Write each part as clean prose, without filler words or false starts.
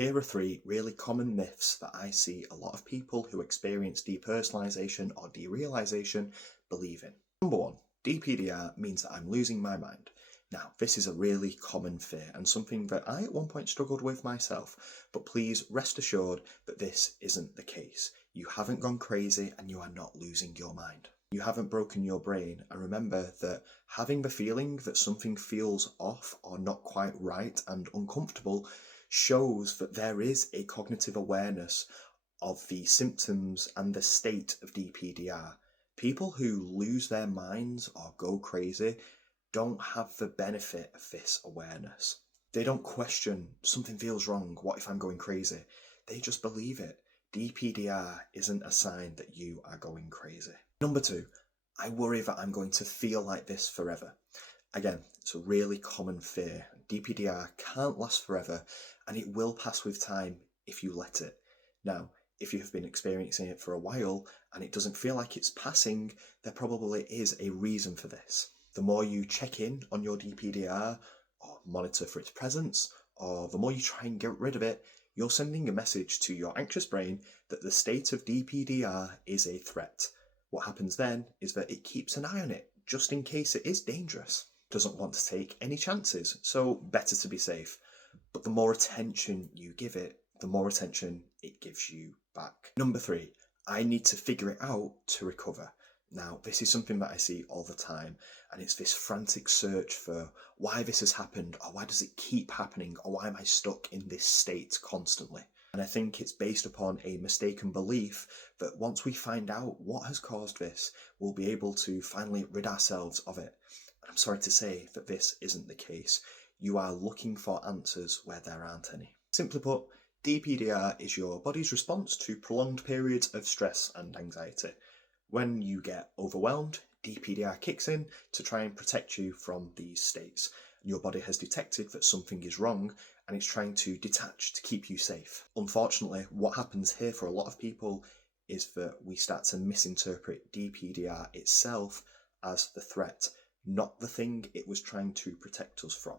Here are 3 really common myths that I see a lot of people who experience depersonalization or derealization believe in. Number 1, DPDR means that I'm losing my mind. Now, this is a really common fear and something that I at one point struggled with myself, but please rest assured that this isn't the case. You haven't gone crazy and you are not losing your mind. You haven't broken your brain, and remember that having the feeling that something feels off or not quite right and uncomfortable shows that there is a cognitive awareness of the symptoms and the state of DPDR. People who lose their minds or go crazy don't have the benefit of this awareness. They don't question, something feels wrong, what if I'm going crazy? They just believe it. DPDR isn't a sign that you are going crazy. Number 2, I worry that I'm going to feel like this forever. Again, it's a really common fear. DPDR can't last forever and it will pass with time if you let it. Now, if you have been experiencing it for a while and it doesn't feel like it's passing, there probably is a reason for this. The more you check in on your DPDR or monitor for its presence, or the more you try and get rid of it, you're sending a message to your anxious brain that the state of DPDR is a threat. What happens then is that it keeps an eye on it, just in case it is dangerous. Doesn't want to take any chances, so better to be safe. But the more attention you give it, the more attention it gives you back. Number 3, I need to figure it out to recover. Now, this is something that I see all the time, and it's this frantic search for why this has happened, or why does it keep happening, or why am I stuck in this state constantly? And I think it's based upon a mistaken belief that once we find out what has caused this, we'll be able to finally rid ourselves of it. I'm sorry to say that this isn't the case. You are looking for answers where there aren't any. Simply put, DPDR is your body's response to prolonged periods of stress and anxiety. When you get overwhelmed, DPDR kicks in to try and protect you from these states. Your body has detected that something is wrong and it's trying to detach to keep you safe. Unfortunately, what happens here for a lot of people is that we start to misinterpret DPDR itself as the threat, not the thing it was trying to protect us from.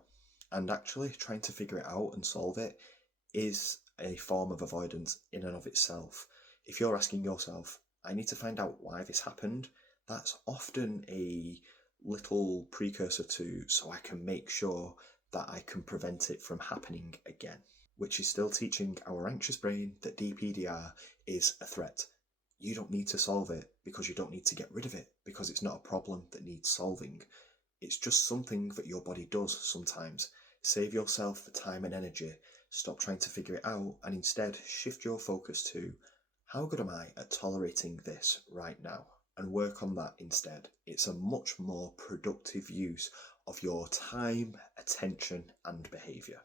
And actually trying to figure it out and solve it is a form of avoidance in and of itself. If you're asking yourself, I need to find out why this happened, that's often a little precursor to so I can make sure that I can prevent it from happening again, which is still teaching our anxious brain that DPDR is a threat. You don't need to solve it because you don't need to get rid of it, because it's not a problem that needs solving. It's just something that your body does sometimes. Save yourself the time and energy, stop trying to figure it out, and instead shift your focus to how good am I at tolerating this right now, and work on that instead. It's a much more productive use of your time, attention, and behaviour.